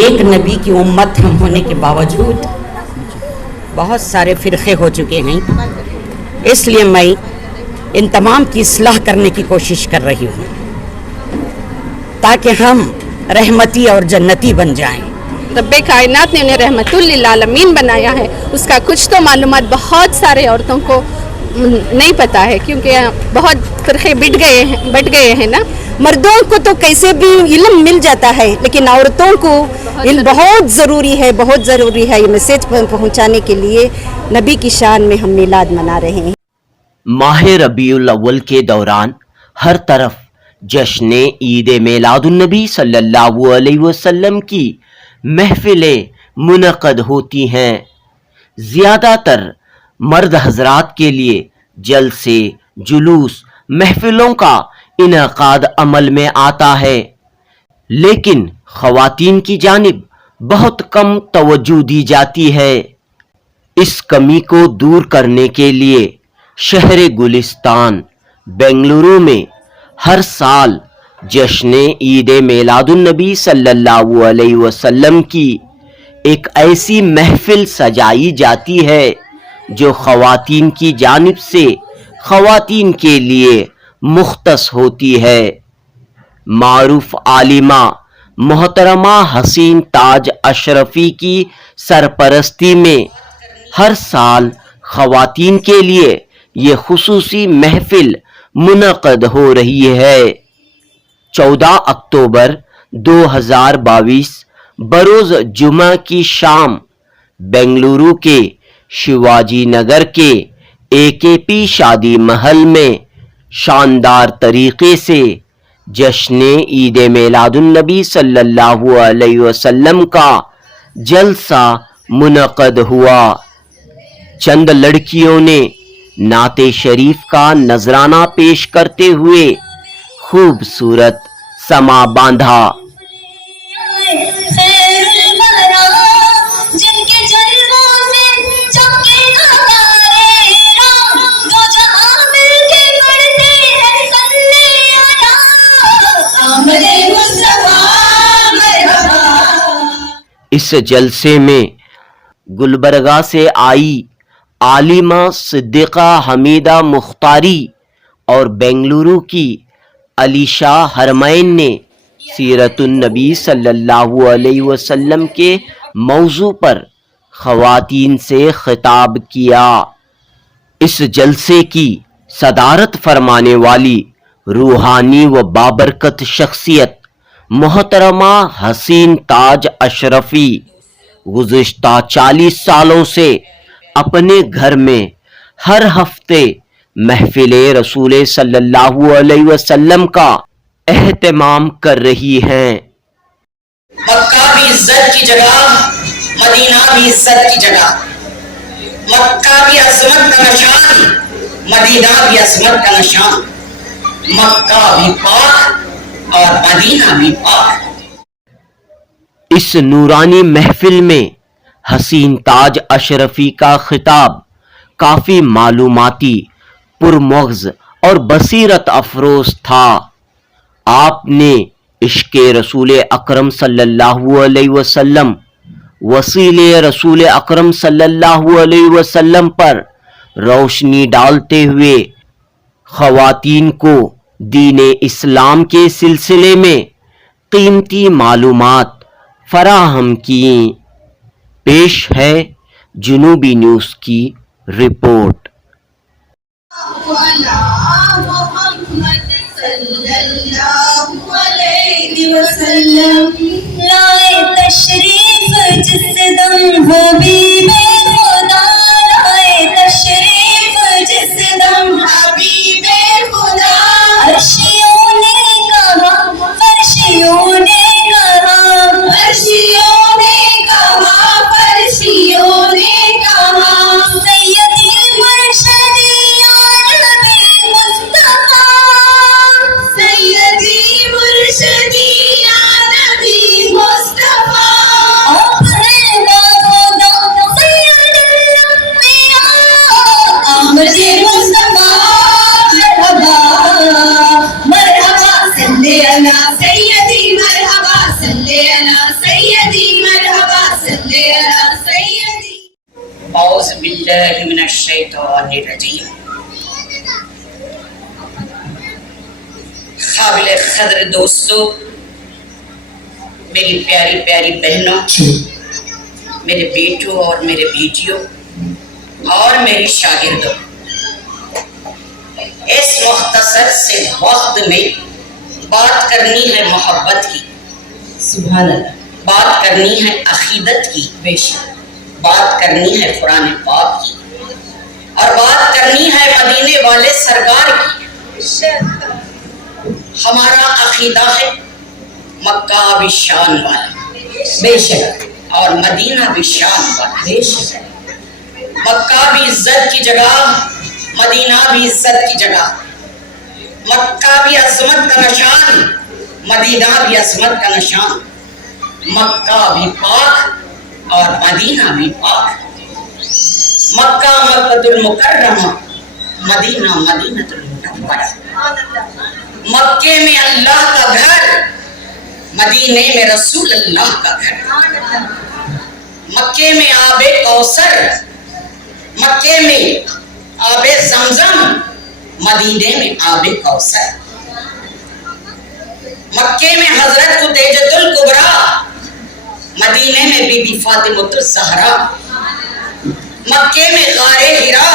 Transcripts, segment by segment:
ایک نبی کی امت ہم ہونے کے باوجود بہت سارے فرقے ہو چکے ہیں، اس لیے میں ان تمام کی اصلاح کرنے کی کوشش کر رہی ہوں تاکہ ہم رحمتی اور جنتی بن جائیں۔ رب کائنات نے انہیں رحمت للعالمین بنایا ہے، اس کا کچھ تو معلومات بہت سارے عورتوں کو نہیں پتا ہے، کیونکہ بہت فرقے بٹ گئے ہیں نا۔ مردوں کو تو کیسے بھی علم مل جاتا ہے، لیکن عورتوں کو علم بہت ضروری ہے، بہت ضروری ہے۔ یہ میسج پہنچانے کے لیے نبی کی شان میں ہم میلاد منا رہے ہیں۔ ماہ ربیع الاول کے دوران ہر طرف جشن عید میلاد النبی صلی اللہ علیہ وسلم کی محفلیں منعقد ہوتی ہیں۔ زیادہ تر مرد حضرات کے لیے جلسے، جلوس، محفلوں کا انعقاد عمل میں آتا ہے، لیکن خواتین کی جانب بہت کم توجہ دی جاتی ہے۔ اس کمی کو دور کرنے کے لیے شہر گلستان بنگلورو میں ہر سال جشن عید میلاد النبی صلی اللہ علیہ وسلم کی ایک ایسی محفل سجائی جاتی ہے جو خواتین کی جانب سے خواتین کے لیے مختص ہوتی ہے۔ معروف عالمہ محترمہ حسین تاج اشرفی کی سرپرستی میں ہر سال خواتین کے لیے یہ خصوصی محفل منعقد ہو رہی ہے۔ 14 اکتوبر 2022 بروز جمعہ کی شام بنگلورو کے شیواجی نگر کے AKP شادی محل میں شاندار طریقے سے جشن عید میلاد النبی صلی اللہ علیہ وسلم کا جلسہ منعقد ہوا۔ چند لڑکیوں نے نعت شریف کا نذرانہ پیش کرتے ہوئے خوبصورت سما باندھا۔ اس جلسے میں گلبرگہ سے آئی عالمہ صدیقہ حمیدہ مختاری اور بنگلورو کی علیشا حرمین نے سیرت النبی صلی اللہ علیہ وسلم کے موضوع پر خواتین سے خطاب کیا۔ اس جلسے کی صدارت فرمانے والی روحانی و بابرکت شخصیت محترمہ حسین تاج اشرفی گزشتہ 40 سالوں سے اپنے گھر میں ہر ہفتے محفل رسول صلی اللہ علیہ وسلم کا اہتمام کر رہی ہیں۔ مکہ بھی عزت کی جگہ، مدینہ بھی عزت کی جگہ، مکہ بھی عظمت کا نشان، مدینہ بھی عظمت کا نشان، مکہ بھی پاک اور مدینہ بھی پاک۔ اس نورانی محفل میں حسین تاج اشرفی کا خطاب کافی معلوماتی، پرمغز اور بصیرت افروز تھا۔ آپ نے عشق رسول اکرم صلی اللہ علیہ وسلم، وسیلے رسول اکرم صلی اللہ علیہ وسلم پر روشنی ڈالتے ہوئے خواتین کو دین اسلام کے سلسلے میں قیمتی معلومات فراہم کیں۔ پیش ہے جنوبی نیوز کی رپورٹ۔ لائے تشریف جس دم حبیب خدا، لائے تشریف جس دم حبیب خدا، عرشیوں نے کہا، فرشیوں نے کہا، عرشیوں نے کہا، فرشیوں نے کہا، سیدی مرشدی یا نبی مصطفیٰ، سیدی مرشدی یا نبی मिनश्शैतानिर रजीम। काबिल क़द्र दोस्तों, मेरी प्यारी प्यारी बहनों, मेरे बेटों और मेरे बेटियों और मेरी शागिर्दों, इस मुख्तसर से वक्त में बात करनी है मोहब्बत की, सुभान अल्लाह, बात करनी है अकीदत की, बेशक बात करनी है कुरान पाक की, और बात करनी है मदीने वाले सरकार की। हमारा अकीदा है मक्का भी शान वाला, बेशक, और मदीना भी शान वाला, बेशक। मक्का भी इज्जत की जगह, मदीना भी इज्जत की जगह। मक्का भी अजमत का निशान, मदीना भी अजमत का निशान। मक्का भी पाक और मदीना भी पाक। मक्का मक्कतुल मुकर्रमा, मदीना मदीनतुल मुनव्वरा। मक्के में अल्लाह का घर, मदीने में रसूल अल्लाह का घर। मक्के में आबे कौसर, मक्के में आबे जमजम, मदीने में आबे कौसर। मक्के में हजरत खुदैजतुल कुबरा, मदीने में बीबी फातिमतुज़ ज़हरा। मक्के में गारे हिरा,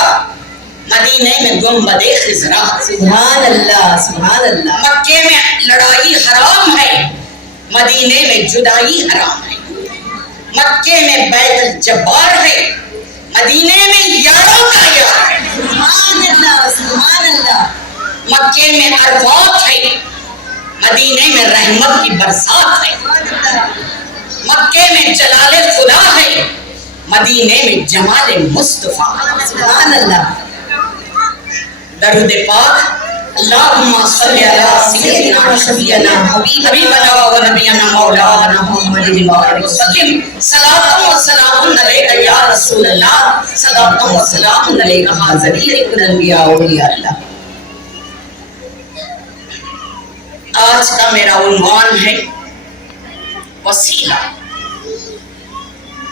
मदीने में गुंबदे खिजरा। सुभान अल्लाह, सुभान अल्लाह। मक्के में लड़ाई हराम है, मदीने में जुदाई हराम है। मक्के में बैतुल जब्बार है, मदीने में यारों का यार है। सुभान अल्लाह, सुभान अल्लाह। मक्के में अरफात है, मदीने में रहमत की बरसात है। मक्के में जलाले खुदा है, मदीने में जमाले मुस्तफा। सुभान अल्लाह। दरूद पाक, अल्लाहुम्मा सल्ली अला सय्यिदिना शफीअना हबीबना व नबियना मौलाना मुहम्मदिन व आलिहि वसल्लम। सलातुन व सलामुन अलैका या रसूल अल्लाह, सलातुन व सलामुन अलैका हाज़िरुल अंबिया व औलिया अल्लाह। आज का मेरा उन्वान है वसीला।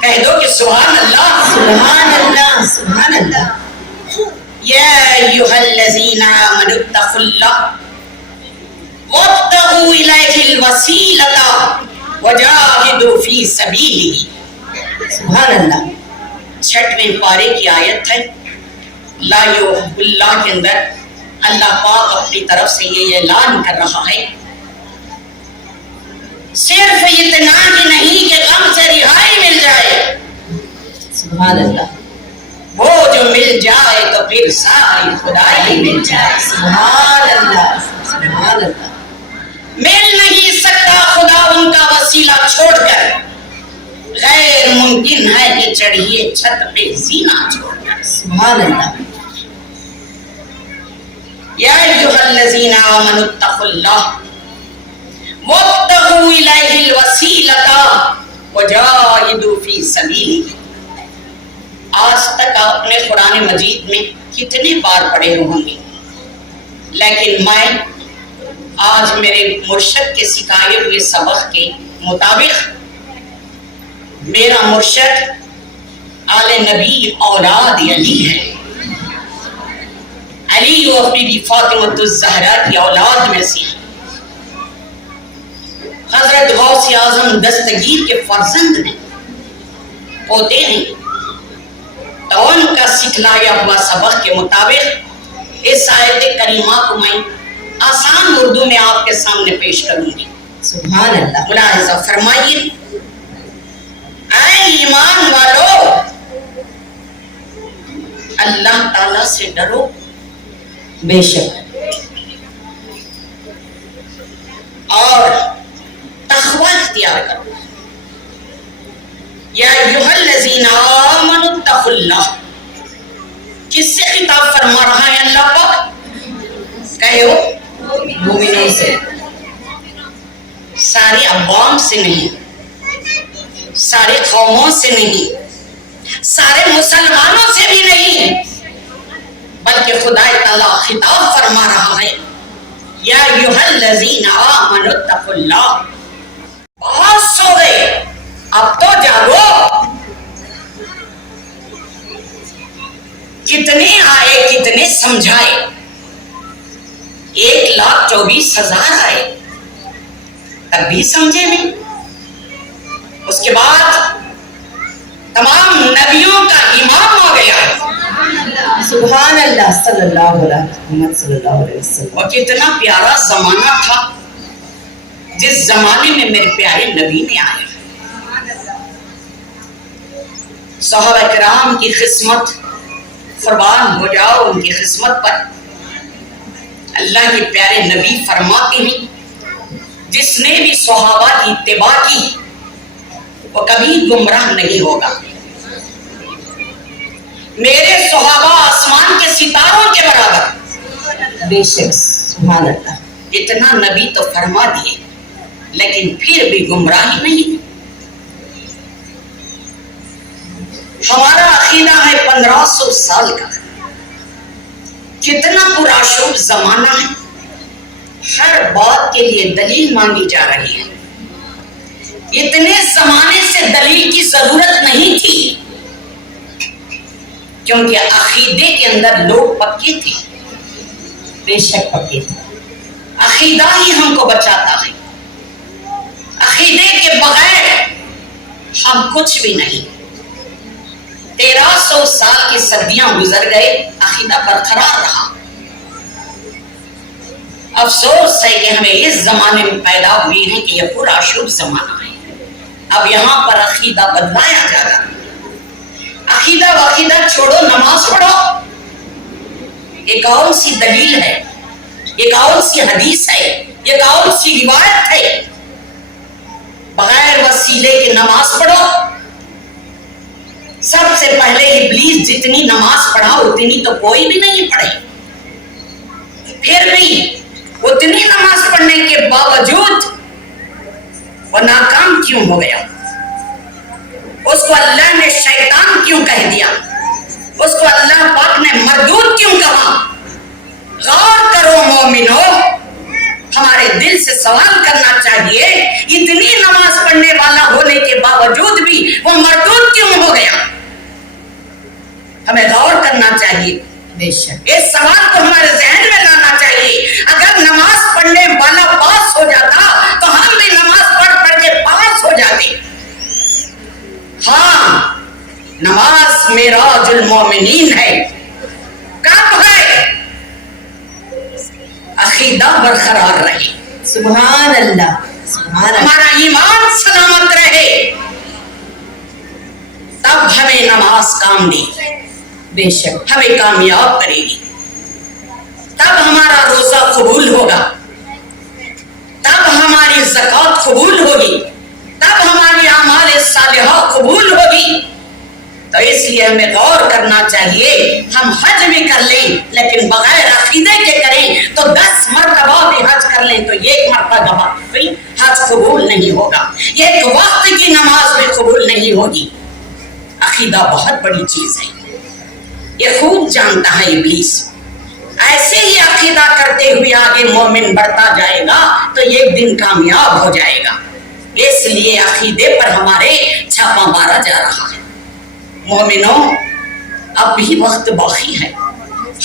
कह दो कि सुभान अल्लाह, सुभान अल्लाह, सुभान अल्लाह। या अय्युहल्लज़ीना आमनुत्तक़ुल्लाह वब्तगू इलैहिल वसीलता वजाहिदू फी सबीलिही। सुभान अल्लाह। 6वें पारे की आयत है। ला युहिब्बुल्लाह के अंदर अल्लाह पाक अपनी तरफ से ये ऐलान कर रहा है, सिर्फ इतना ही नहीं कि गम से रिहाई मिल जाए। सुभान अल्लाह। वो जो मिल जाए तो फिर सारी खुदाई मिल जाए। सुभान अल्लाह, सुभान अल्लाह। मिल नहीं सकता खुदा उनका वसीला छोड़कर, गैर मुमकिन है कि चढ़िए छत पे जीना छोड़कर। सुभान अल्लाह। या अय्युहल्लज़ीना आमनुत्तक़ुल्लाह वब्तगू इलैहिल वसीलता वजाहिदू फी सबीलिही। आज तक आपने कुरान मजीद में कितने बार पढ़े होंगे, लेकिन मैं आज मेरे मुर्शद के सिखाए हुए सबक के मुताबिक, मेरा मुर्शद आले नबी औलाद अली है। अली और बीबी फातिमतुज़ ज़हरा की औलाद में से हजरत गौस आज़म दस्तगीर के फर्जंद ने पोते हैं। तो उनका सिखलाया हुआ सबक के मुताबिक इस आयत करीमा को मैं आसान उर्दू में आपके सामने पेश करूंगी। सुभान अल्लाह। मुलाहिज़ा फरमाइए, ऐ ईमान वालो, अल्लाह ताला से डरो, बेशक, और तक़वा इख्तियार करो। या अय्युहल्लज़ीना आमनुत्तक़ुल्लाह, किससे खिताब फरमा रहा है अल्लाह पाक? कहो, मोमिनों से। सारे अवाम से नहीं, सारे कौमों से नहीं, सारे मुसलमानों से भी नहीं, बल्कि खुदा ताला खिताब फरमा रहा है, या अय्युहल्लज़ीना आमनुत्तक़ुल्लाह। बहुत सो गए, अब तो जागो। कितनी कितने आए कितने समझाए, 1,24,000 आए तब भी समझे नहीं। उसके बाद तमाम नबियों का इमाम आ गया, सुभान अल्लाह सल्लल्लाहु अलैहि वसल्लम। और कितना प्यारा जमाना था जिस जमाने में मेरे प्यारे नबी ने आया। सहाबा किराम की खिस्मत कुर्बान हो जाओ उनकी खिस्मत पर। अल्लाह के प्यारे नबी फरमाते हैं जिसने भी सहाबा की इत्तिबा की वो कभी गुमराह नहीं होगा। मेरे सहाबा आसमान के सितारों के बराबर। बेशक सुभान अल्लाह। इतना नबी तो फरमा दिए लेकिन फिर भी गुमराही नहीं। हमारा अकीदा है 1500 साल का, कितना पुराशुभ जमाना है, हर बात के लिए दलील मांगी जा रही है। इतने जमाने से दलील की जरूरत नहीं थी क्योंकि अकीदे के अंदर लोग पक्के थे। बेशक पक्के थे। अकीदा ही हमको बचाता है, अकीदे के बगैर हम कुछ भी नहीं। 1300 साल की सदियां गुजर गए, अकीदा बरकरार रहा। अफसोस है कि हमें इस जमाने में पैदा हुए हैं कि यह पूरा शुभ जमाना है। अब यहाँ पर अकीदा बदलाया जा रहा है। अकीदा वकीदा छोड़ो, नमाज पढ़ो। ये कौन सी दलील है, ये कौन सी हदीस है, ये कौन सी रिवायत है? बगैर वसीले के नमाज पढ़ो। सबसे पहले इब्लीस जितनी नमाज पढ़ा उतनी तो कोई भी नहीं पढ़े, फिर भी उतनी नमाज पढ़ने के बावजूद वो नाकाम क्यों हो गया? उसको अल्लाह ने शैतान क्यों कह दिया? उसको अल्लाह पाक ने मरदूद क्यों कहा? गौर करो मोमिनो, हमारे दिल से सवाल करना चाहिए, इतनी नमाज पढ़ने वाला होने के बावजूद भी वो मरदूद क्यों हो गया? हमें गौर करना चाहिए। बेशक इस सवाल को हमारे जहन में लाना चाहिए। अगर नमाज पढ़ने वाला पास हो जाता तो हम भी नमाज पढ़ पढ़ के पास हो जाते। हाँ, नमाज मेराजुल मोमिनीन है। कब है? अकीदा बरकरार रहे, सुभान अल्लाह सुभान अल्लाह। हमारा ईमान सलामत रहे, तब हमें नमाज काम देगी, बेशक हमें कामयाब करेगी। तब हमारा रोजा कबूल होगा, तब हमारी ज़कात कबूल होगी, तब हमारी आमाल सालिहा कबूल होगी। तो इसलिए हमें गौर करना चाहिए। हम हज भी कर लें लेकिन बगैर अकीदे के करें तो 10 मरतबा भी हज कर लें तो एक मरतबा भी हज कबूल नहीं होगा, एक वक्त की नमाज भी कबूल नहीं होगी। अकीदा बहुत बड़ी चीज है, ये खूब जानता है इब्लीस। ऐसे ही अकीदा करते हुए आगे मोमिन बढ़ता जाएगा तो एक दिन कामयाब हो जाएगा। इसलिए अकीदे पर हमारे छापा मारा जा रहा है। मोमिनो, अब भी वक्त बाकी है,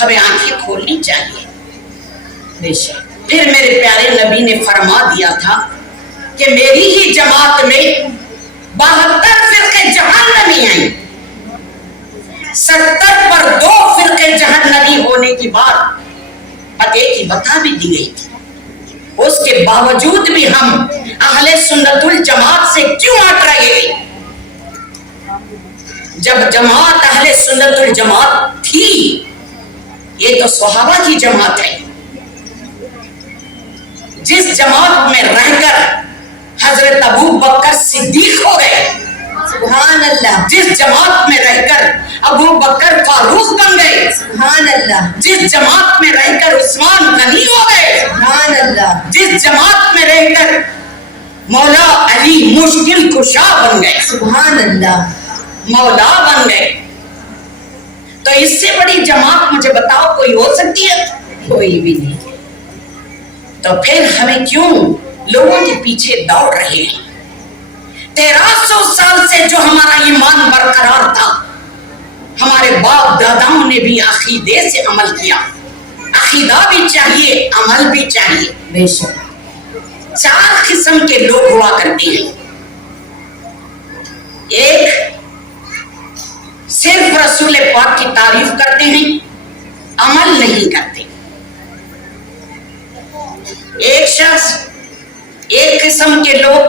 हमें आंखें खोलनी चाहिए। बेशक फिर मेरे प्यारे नबी ने फरमा दिया था कि मेरी ही जमात में 72 फिरके जहन्नमी हैं। 70 पर 2 फिरके जहन्नमी होने की बात पते की बता भी दी गई थी। उसके बावजूद भी हम अहले सुन्नतुल जमात से क्यों हट रहे थे? जब जमात अहले सुन्नतुल जमात थी, ये तो सहाबा की जमात है। जिस जमात में रहकर हजरत अबू बकर सिद्दीक हो गए, सुभान अल्लाह। जिस जमात में रहकर अबू बकर फारूक बन गए, सुभान अल्लाह। जिस जमात में रहकर उस्मान गनी हो गए, सुभान अल्लाह। जिस जमात में रहकर मौला अली मुश्किल कुशा बन गए, सुभान अल्लाह। मौला बन गए, तो इससे बड़ी जमात मुझे बताओ कोई हो सकती है? कोई भी नहीं। तो फिर हमें क्यों लोगों के पीछे दौड़ रहे हैं? 1300 साल से जो हमारा ईमान बरकरार था, हमारे बाप दादाओं ने भी अकीदे से अमल किया। अकीदा भी चाहिए, अमल भी चाहिए। बेशक 4 किस्म के लोग हुआ करते हैं। एक सिर्फ रसूल पाक की तारीफ करते हैं, अमल नहीं करते। एक शख्स, एक किस्म के लोग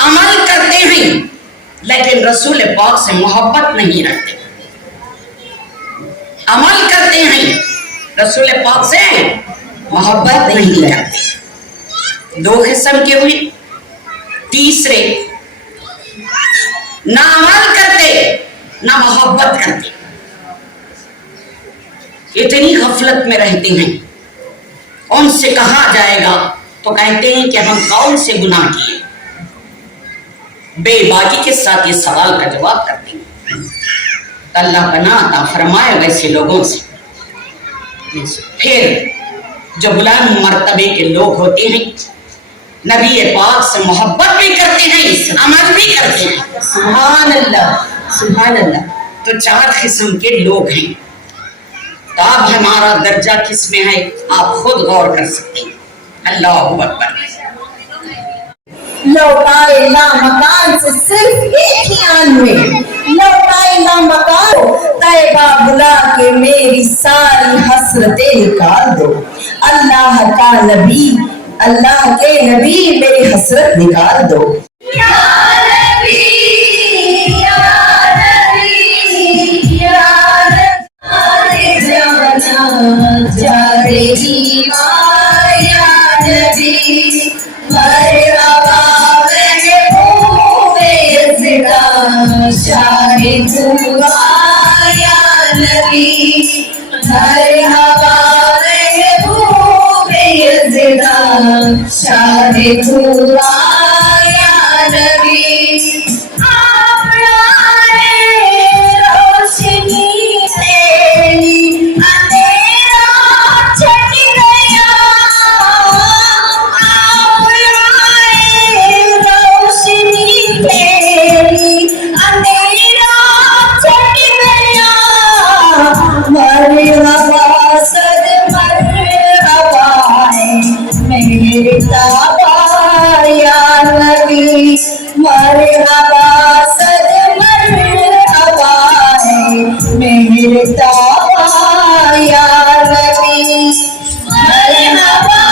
अमल करते हैं लेकिन रसूल पाक से मोहब्बत नहीं रखते। अमल करते हैं, रसूल पाक से मोहब्बत नहीं रखते। 2 किस्म के हुए। तीसरे, ना अमल करते ना मोहब्बत करते, इतनी गफलत में रहते हैं। उनसे कहा जाएगा तो कहते हैं कि हम कौन से गुनाह किए। बेबाकी के साथ ये सवाल का जवाब करते हैं। अल्लाह पनाह अता फरमाए वैसे लोगों से। फिर जो बुलंद मर्तबे के लोग होते हैं, नबी पाक से मोहब्बत भी करते हैं, अमल भी करते हैं। सुभान अल्लाह, सुभान अल्लाह। तो 4 किस्म के लोग हैं। तो अब हमारा दर्जा किस में है आप खुद गौर कर सकते हैं। अल्लाहु अकबर। लौटाए ला मकान से सिर्फ एक ही आन में, लौटाए ला मकान तैबा बुला के मेरी सारी हसरतें निकाल दो। अल्लाह का नबी, अल्लाह के नबी मेरी हसरत निकाल दो। या नबी, या नबी, या नबी, जाना जाएगी या नबी, मरहबा शाहिद हुआ या नबी, मरहबा महबूबे ज़िदा शाहिद हुआ या नबी। आप आए रोशनी तेरी, अंधेरा छट गया। आप आए रोशनी तेरी, अंधेरा छट गया। मरहबा सद मरहबा है मेरे ताबा या नबी, मरहबा सद मरहबा है मेरे ताबा या नबी। मरहबा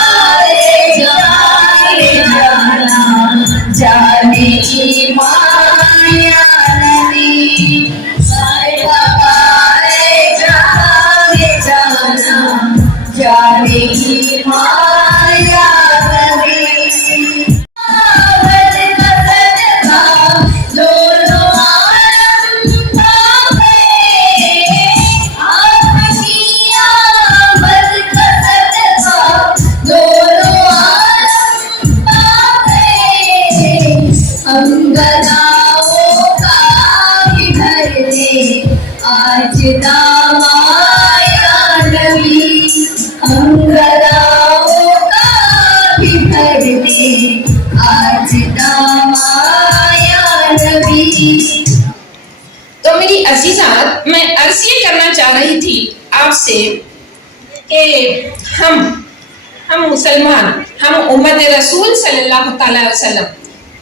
रे जाना जाने ईमान या नबी, मरहबा रे जाना जाने ईमान या नबी। आमद का सदका दोनों आलम पावे, आपकी आमद का सदका दोनों आलम पावे। हम गदाओं का भी भर दे आज दामा या नबी, हम गदाओं का भी भर दे आज दामा या नबी। तो मेरी अजीज़ात, मैं अर्ज़ ये करना चाह रही थी आपसे कि हम मुसलमान, हम उम्मत रसूल सल्लल्लाहु अलैहि वसल्लम,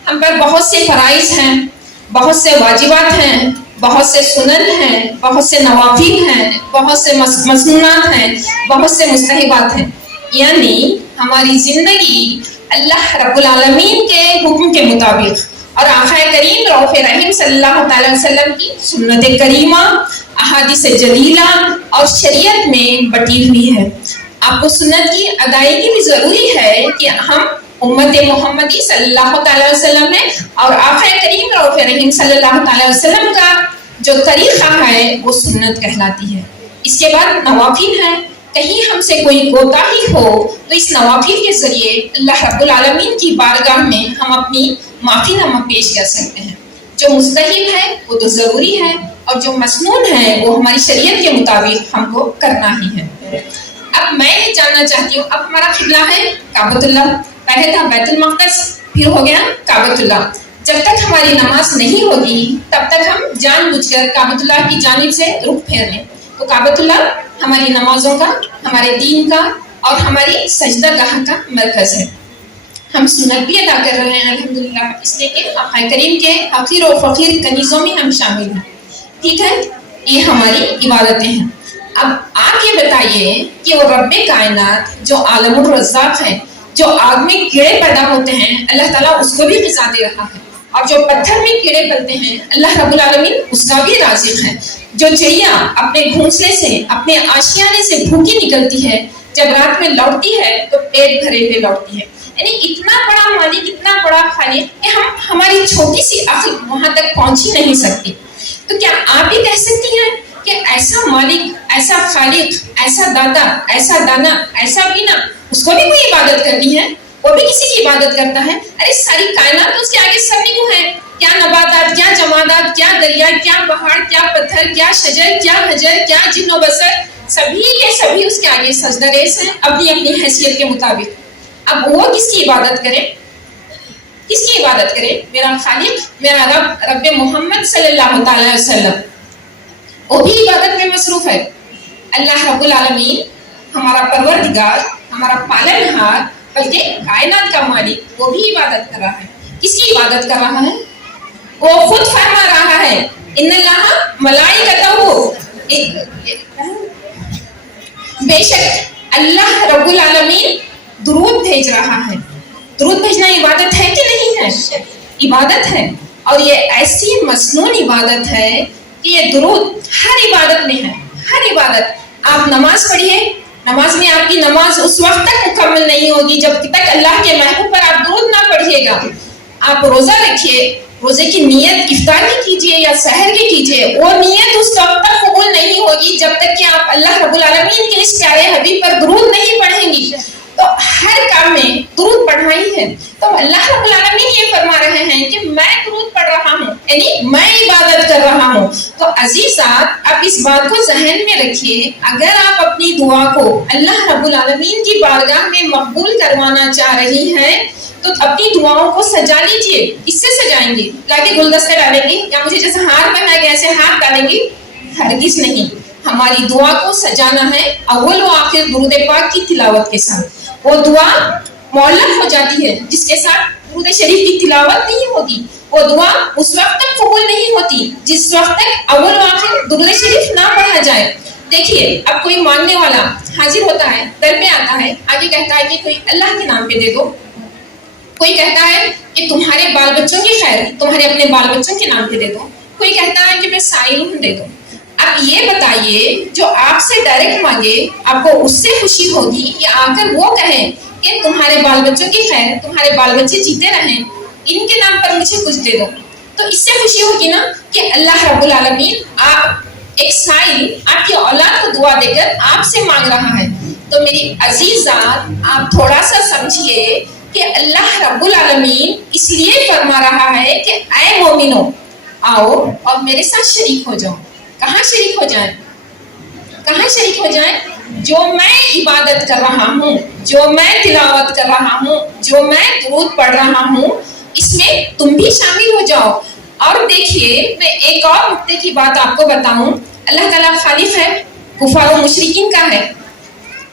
हम पर बहुत से फ़राइज़ हैं, बहुत से वाजिबात हैं, बहुत से सुनन हैं, बहुत से नवाफिल हैं, बहुत से मसनूनात हैं, बहुत से मुस्तहिबात हैं। यानी हमारी ज़िंदगी अल्लाह रब्बुल आलमीन के हुक्म के मुताबिक और आक़ा करीम रऊफ़ रहीम सल्लल्लाहु अलैहि वसल्लम की सुन्नत करीमा, अहादीस जलीला और शरीयत में बटी हुई है। आपको सुन्नत की अदायगी भी ज़रूरी है कि हम उम्मत मोहम्मदी सल्लल्लाहु अलैहि वसल्लम है और आक़ा करीम रऊफ़ रहीम सल्लल्लाहु अलैहि वसल्लम का जो तरीक़ा है वो सुन्नत कहलाती है। इसके बाद नवाफिल है। कहीं हमसे कोई कोताही हो तो इस नवाफिल के ज़रिए अल्लाह रब्बुल आलमीन की बारगाह में हम अपनी माफ़ीनामा पेश कर सकते हैं। जो मुस्तहिब है वो तो ज़रूरी है और जो मसनून है वो हमारी शरीयत के मुताबिक हमको करना ही है। अब मैं ये जानना चाहती हूँ, अब हमारा किबला है काबतुल्लाह, पहले था बैतुल मक़दस, फिर हो गया काबतुल्लाह। جب تک ہماری نماز نہیں ہوگی تب تک ہم جان بوجھ کر کعبۃ اللہ کی جانب سے رخ پھیر لیں. تو کعبۃ اللہ ہماری نمازوں کا، ہمارے دین کا اور ہماری سجدہ گاہ کا مرکز ہے. ہم سنت بھی ادا کر رہے ہیں الحمدللہ، اس لیے کہ آقا کریم کے حقیر و فقیر کنیزوں میں ہم شامل ہیں. ٹھیک ہے، یہ ہماری عبادتیں ہیں. اب آپ یہ بتائیے کہ وہ رب کائنات جو عالم الرزاق ہے، جو آگ میں کیڑے پیدا ہوتے ہیں اللہ تعالیٰ اس کو بھی غذا دے رہا ہے، اور جو پتھر میں کیڑے پلتے ہیں اللہ رب العالمین اس کا بھی رازق ہے. جو چڑیا اپنے گھونسلے سے، اپنے آشیانے سے بھوکی نکلتی ہے، جب رات میں لوٹتی ہے تو پیٹ بھرے ہوئے لوٹتی ہے. یعنی اتنا بڑا مالک، اتنا بڑا خالق کہ ہماری چھوٹی سی عقل وہاں تک پہنچ ہی نہیں سکتی. تو کیا آپ بھی کہہ سکتی ہیں کہ ایسا مالک، ایسا خالق، ایسا داتا، ایسا دانا، ایسا بینا، اس کو بھی کوئی عبادت کرنی ہے؟ وہ بھی کسی کی عبادت کرتا ہے؟ ارے ساری کائنات تو اس کے آگے سب کیوں ہے؟ کیا نباتات، کیا جمادات، کیا دریا، کیا پہاڑ، کیا پتھر، کیا شجر، کیا حجر، کیا جن و بشر، سبھی کے سبھی اس کے آگے سجدہ ریز ہیں اپنی اپنی حیثیت کے مطابق. اب وہ کس کی عبادت کرے؟ کس کی عبادت کرے؟ میرا خالق، میرا رب، رب محمد صلی اللہ تعالی وسلم، وہ بھی عبادت میں مصروف ہے. اللہ رب العالمین ہمارا پروردگار، ہمارا پالنہار، بلکہ کائنات کا مالک، وہ بھی عبادت کر رہا ہے. کس کی عبادت کر رہا ہے؟ وہ خود فرما رہا ہے ان اللہ ملائکتہ، بے شک اللہ رب العالمین درود بھیج رہا ہے. درود بھیجنا عبادت ہے کہ نہیں ہے؟ عبادت ہے، اور یہ ایسی مسنون عبادت ہے کہ یہ درود ہر عبادت میں ہے. ہر عبادت. آپ نماز پڑھیے، نماز میں آپ کی نماز اس وقت تک مکمل نہیں ہوگی جب تک اللہ کے محبوب پر آپ درود نہ پڑھیے گا. آپ روزہ رکھیے، روزے کی نیت افطار کی کیجیے یا سحر کی کیجیے، وہ نیت اس وقت تک قبول نہیں ہوگی جب تک کہ آپ اللہ رب العالمین کے اس پیارے حبیب پر درود نہیں پڑھیں گی. تو ہر کام میں درود پڑھنا ہی ہے. تو اللہ رب العالمین یہ فرما رہے ہیں کہ میں درود پڑھ رہا ہوں، یعنی میں عبادت کر رہا ہوں. تو عزیزات، آپ اس بات کو ذہن میں رکھیے، اگر آپ اپنی دعا کو اللہ رب العالمین کی بارگاہ میں مقبول کروانا چاہ رہی ہیں تو اپنی دعاؤں کو سجا لیجئے. اس سے سجائیں گے، لا کے گلدستہ ڈالیں گے، یا مجھے جیسے ہار پہنا گیا ایسے ہار ڈالیں گے؟ ہرگز نہیں. ہماری دعا کو سجانا ہے اول و آخر درود پاک کی تلاوت کے ساتھ. وہ دعا معلق ہو جاتی ہے جس کے ساتھ درود شریف کی تلاوت نہیں ہوتی. وہ دعا اس وقت تک قبول نہیں ہوتی جس وقت تک اول و آخر درود شریف نہ پڑھا جائے. دیکھیے، اب کوئی مانگنے والا حاضر ہوتا ہے، در پہ آتا ہے، آگے کہتا ہے کہ کوئی اللہ کے نام پہ دے دو. کوئی کہتا ہے کہ تمہارے بال بچوں کی خیر، تمہارے اپنے بال بچوں کے نام پہ دے دو. کوئی کہتا ہے کہ میں سائل ہوں، دے دو. اب یہ بتائیے، جو آپ سے ڈائریکٹ مانگے آپ کو اس سے خوشی ہوگی یا آ کر وہ کہے کہ تمہارے بال بچوں کی خیر، تمہارے بال بچے جیتے رہیں، ان کے نام پر مجھے کچھ دے دو؟ تو اس سے خوشی ہوگی نا کہ اللہ رب العالمین آپ ایک سائل، آپ کی اولاد کو دعا دے کر آپ سے مانگ رہا ہے. تو میری عزیزات، آپ تھوڑا سا سمجھیے کہ اللہ رب العالمین اس لیے فرما رہا ہے کہ اے مومنو، آؤ اور میرے ساتھ شریک ہو جاؤ. کہاں شریک ہو جائیں؟ کہاں شریک ہو جائیں؟ جو میں عبادت کر رہا ہوں، جو میں تلاوت کر رہا ہوں، جو میں درود پڑھ رہا ہوں، اس میں تم بھی شامل ہو جاؤ. اور دیکھیے، میں ایک اور نقطے کی بات آپ کو بتاؤں. اللہ تعالیٰ خالق ہے، کفار و مشرکین کا ہے،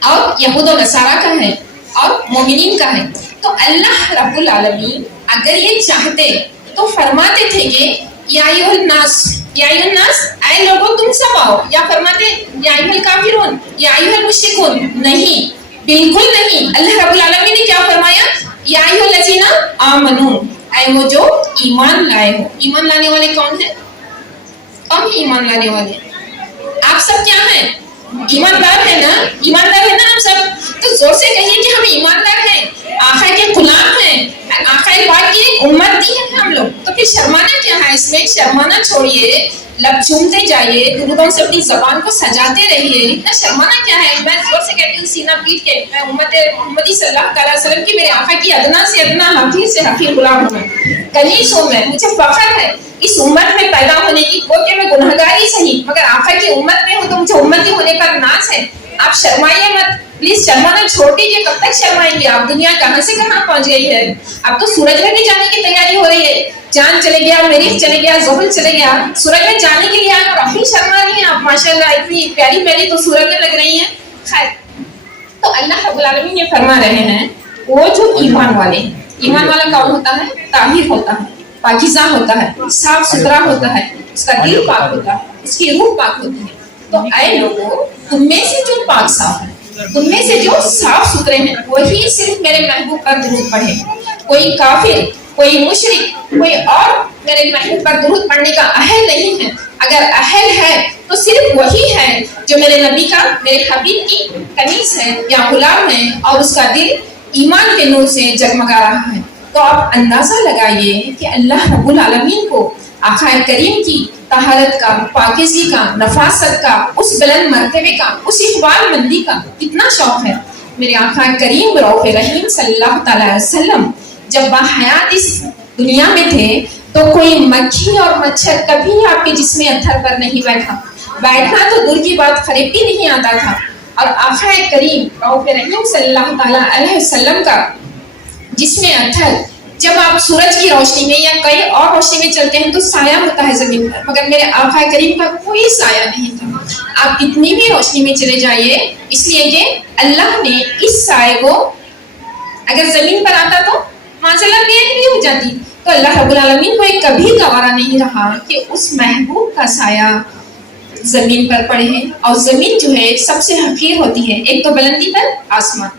اور یہود و نصارہ کا ہے، اور مومنین کا ہے. تو اللہ رب العالمین اگر یہ چاہتے تو فرماتے تھے کہ یا ایھا الناس، یا ایھا الناس، اے لوگوں تم سب آؤ، یا فرماتے یا ایھا الکافرون، یا ایھا المشرکون. نہیں، بالکل نہیں. اللہ رب العالمین نے کیا فرمایا؟ یا ایھا الذین آمنو، اے وہ جو ایمان لائے ہو. ایمان لانے والے کون ہیں؟ کون ہیں ایمان لانے والے؟ آپ سب کیا ہیں؟ ایماندار ہیں نا؟ ایماندار ہیں نا آپ سب؟ تو زور سے کہیے کہ ہم ایماندار ہیں، آقا کے غلام ہیں، آقا پاک کی امتی ہیں ہم لوگ. تو پھر شرمانا کیا ہے اس میں؟ شرمانا چھوڑیے، لب چومتے جائیے، درودوں سے اپنی زبان کو سجاتے رہیے. اتنا شرمانا کیا ہے؟ میں زور سے کہتی ہوں، سینہ پیٹ کے، میں امت محمدی صلی اللہ تعالیٰ وسلم کی، میرے آقا کی ادنا سے ادنا، حقیر سے حقیر غلام ہوں میں، کنیز ہوں میں. مجھے فخر ہے اس امت میں پیدا ہونے کی. وہ کہ میں گنہگار ہی صحیح، مگر آقا کی امت میں ہوں تو مجھے امتی ہونے پر ناز ہے. آپ شرمائیے مت، پلیز شرمانا چھوڑ دیجیے. کب تک شرمائیں گے آپ؟ دنیا کہاں سے کہاں پہنچ گئی ہے. اب تو سورج میں بھی جانے کی تیاری ہو رہی ہے. चांद चले गया, मरीख चले गया, ज़ुहल चले गया, सूरज में जाने के लिए आप काफी शर्मा रही हैं आप, माशाल्लाह इतनी प्यारी प्यारी तो सूरज में लग रही हैं। खैर, तो अल्लाह रब्बुल आलमीन ये फरमा रहे हैं, वो जो ईमान वाला कौन होता है? ताहिर होता है, पाकीज़ा होता है, साफ सुथरा होता है, उसका दिल पाक होता है, उसकी रूह पाक होती है। तो ऐ लोगों, तुम में से जो पाक साफ है, तुम में से जो साफ सुथरे हैं, वही सिर्फ मेरे महबूब पर दुरूद पढ़े। कोई काफिर, कोई मुशरिक, कोई और मेरे महबूब पर दुरूद पढ़ने का अहल नहीं है। अगर अहल है तो सिर्फ वही है जो मेरे नबी का, मेरे हबीब की कनीज है या गुलाम है और उसका दिल ईमान के नूर से जगमगा रहा है। तो आप अंदाजा लगाइए कि अल्लाह रब्बुल आलमीन को आक़ाए करीम की तहारत का, पाकीज़गी का, नफासत का, उस बुलंद मर्तबे का, उस इक़बाल मंदी का कितना शौक है। मेरे आक़ाए करीम रऊफ़ रहीम सल्लल्लाहु अलैहि वसल्लम जब बाहयात इस दुनिया में थे तो कोई मक्खी और मच्छर कभी आपके जिस्म अत्थर पर नहीं बैठना तो दूर की बात, खरीपी नहीं आता था। और आक़ाए करीम रऊफ़ रहीम सल्लल्लाहु अलैहि वसल्लम का जिस्म अत्थर, जब आप सूरज की रोशनी में या कई और रोशनी में चलते हैं तो साया होता है जमीन पर, मगर मेरे आक़ाए करीम का कोई साया नहीं था। आप कितनी भी रोशनी में चले जाइए, इसलिए कि अल्लाह ने इस साये को, अगर जमीन पर आता तो माज़ल्लाह बेअदबी भी हो जाती। तो अल्लाह रब्बुल आलमीन को एक कभी गवारा नहीं रहा कि उस महबूब का साया जमीन पर पड़े है। और जमीन जो है सबसे हकीर होती है, एक तो बुलंदी पर आसमान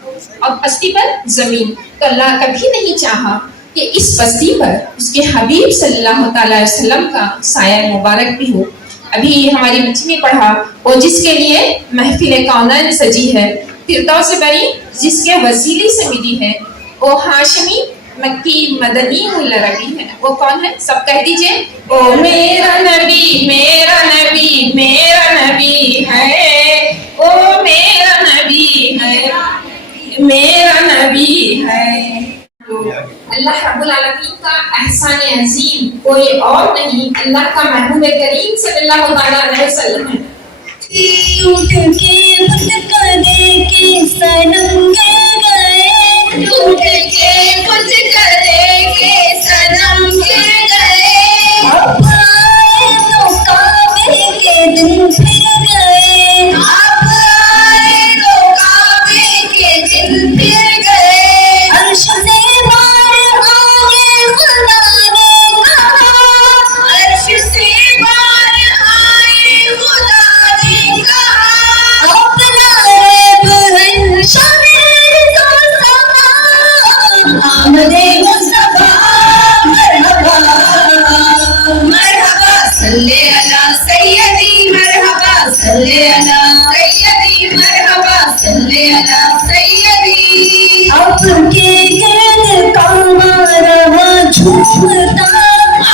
और पस्ती पर जमीन। तो अल्लाह कभी नहीं चाहा कि इस बस्ती पर उसके हबीब सल्लल्लाहु अलैहि वसल्लम का साया मुबारक भी हो। अभी हमारी बच्ची ने पढ़ा, वो जिसके लिए महफिल कौनैन सजी है, फिरदौस बरी जिसके वसीले से मिली है, वो हाशमी मक्की मदनी उल अरबी है। वो कौन है? सब कह दीजिए। ओ मेरा नबी, मेरा नबी, मेरा नबी है, ओ मेरा नबी है, मेरा नबी है। अल्लाह रब्बुल आलमीन का एहसान अजीम कोई और नहीं, अल्लाह का महबूब करीम सल्लल्लाहु अलैहि वसल्लम है। टूट के मुस्कुराने के सनम गए, टूट के मुस्कुराने के सनम गए, अब आए तो काबे के दिन फिर गए, अब आए तो काबे के दिन फिर गए। अर्श से बाहर आए खुदा ने कहा, अर्श से बाहर आए खुदा ने कहा, अपना रब शामिल तो समा, आमदे मुस्तफा मरहबा, मरहबा सल्ले अला सय्यदी, मरहबा सल्ले अला सय्यदी, मरहबा सल्ले अला सय्यदी। आपके गिर्द कामा रहा झूमता,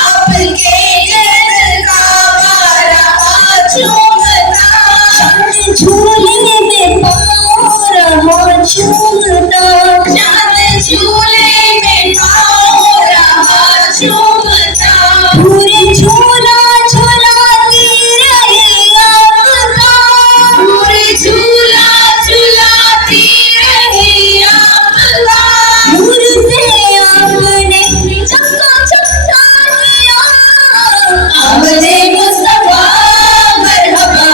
आपके गिर्द कामा रहा झूमता, चांद झूले में पाँव रहा झूमता, चांद झूले में पाँव रहा झूमता, पूरे झूला झूलाती रही आपका, पूरे झूला झूलाती रही आपका, नूर से आपने चमका दिया, आमदे मुस्तफा मरहबा,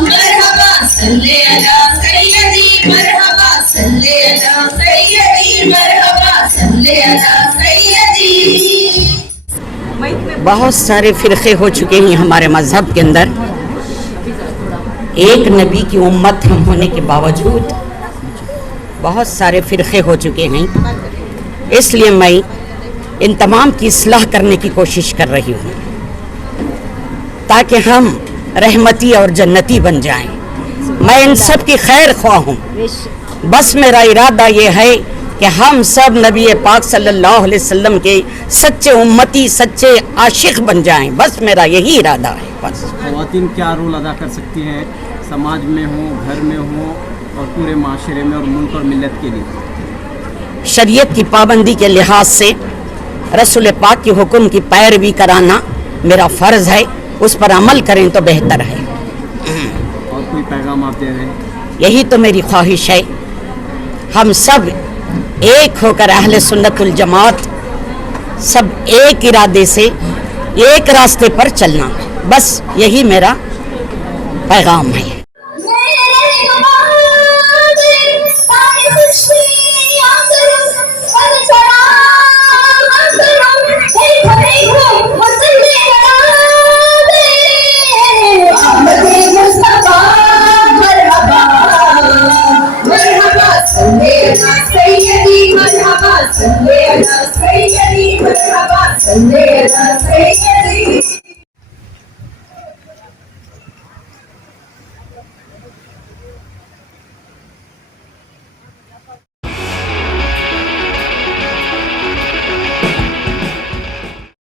मरहबा सल्ले अला सय्यदी, मरहबा सल्ले अला सय्यदी, मरहबा सल्ले अला सय्यदी। बहुत सारे फ़िरक़े हो चुके हैं हमारे मज़हब के अंदर। एक नबी की उम्मत हम होने के बावजूद बहुत सारे फ़िरक़े हो चुके हैं। इसलिए मैं इन तमाम की इस्लाह करने की कोशिश कर रही हूँ ताकि हम रहमती और जन्नती बन जाएं। मैं इन सब की खैर ख्वाह हूँ। बस मेरा इरादा ये है कि हम सब नबी पाक सल्लल्लाहु अलैहि वसल्लम के सच्चे उम्मती, सच्चे आशिक बन जाएं। बस मेरा यही इरादा है। बस ख़वातीन क्या रोल अदा कर सकती हैं समाज में हो, घर में हो और पूरे माशरे में और मुल्क और मिल्लत के लिए? शरीयत की पाबंदी के लिहाज से रसूल पाक के हुक्म की पैरवी कराना मेरा फ़र्ज़ है। उस पर अमल करें तो बेहतर है। और कोई पैगाम आप दे रहे हैं? यही तो मेरी ख्वाहिश है, हम सब एक होकर अहले सुन्नतुल जमात सब एक इरादे से एक रास्ते पर चलना, बस यही मेरा पैगाम है। Say